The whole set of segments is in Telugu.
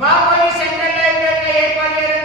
బాబోయి సెంట్రల్ లైబ్రరీలో ఏర్పాటు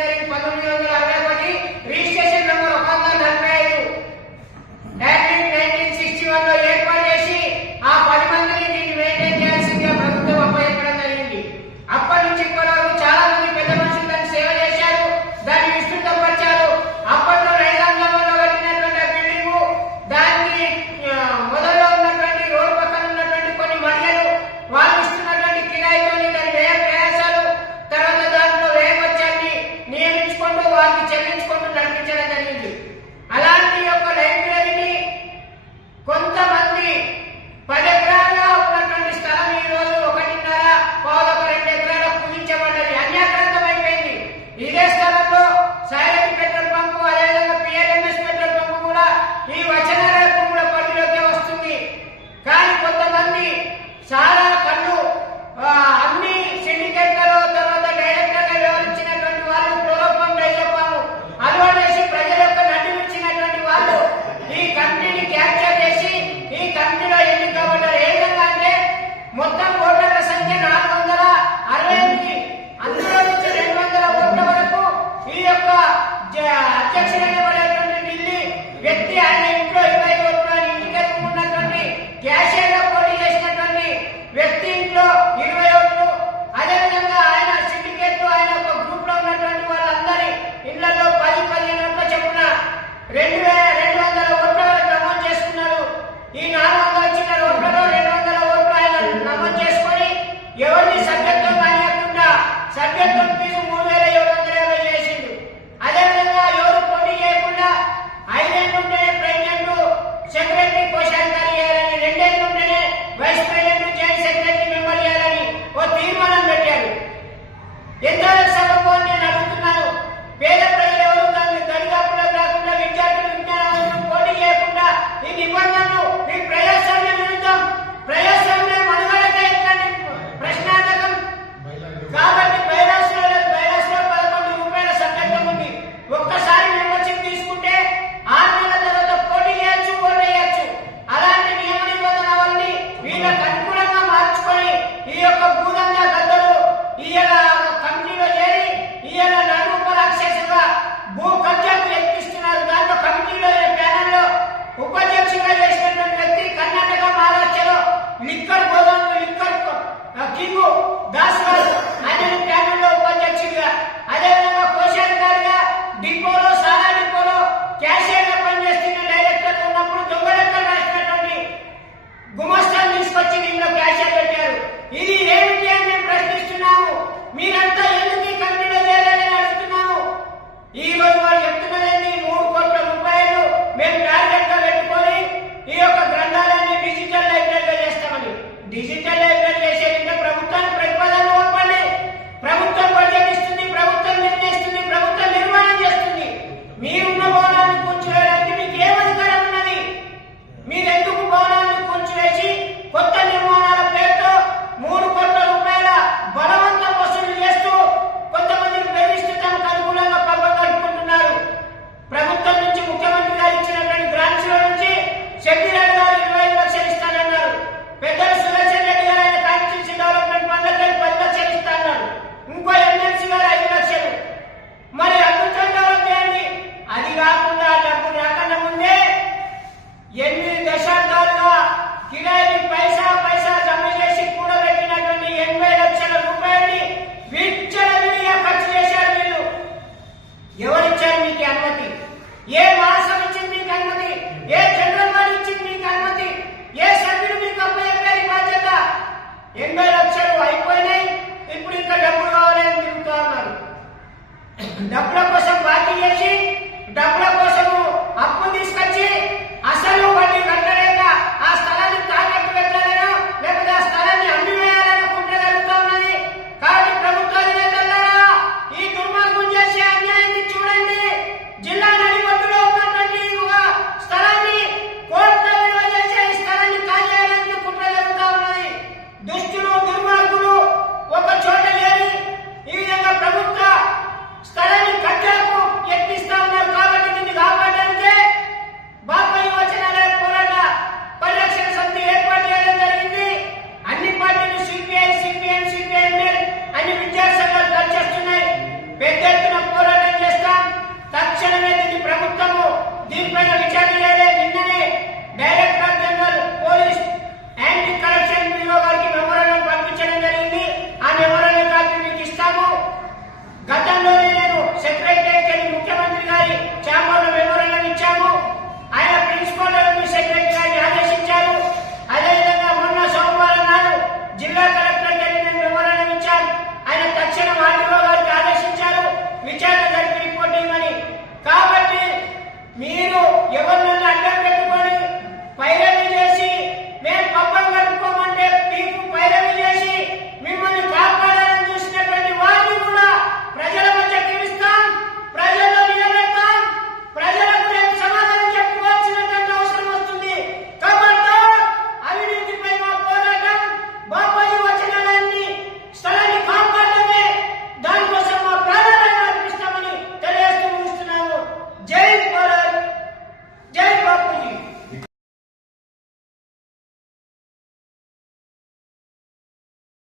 మీరంతా నీకు అనుమతి? ఏ మాసం ఇచ్చింది నీకు అనుమతి? ఏ జనరల్ వాడు ఇచ్చింది నీకు అనుమతి? ఏ సభ్యుడు మీకు అప్పయ్యారు బాధ్యత? ఎనభై లక్షలు అయిపోయినాయి. ఇప్పుడు ఇంకా డబ్బులు కావాలని తిరుగుతా ఉన్నారు. డబ్బుల కోసం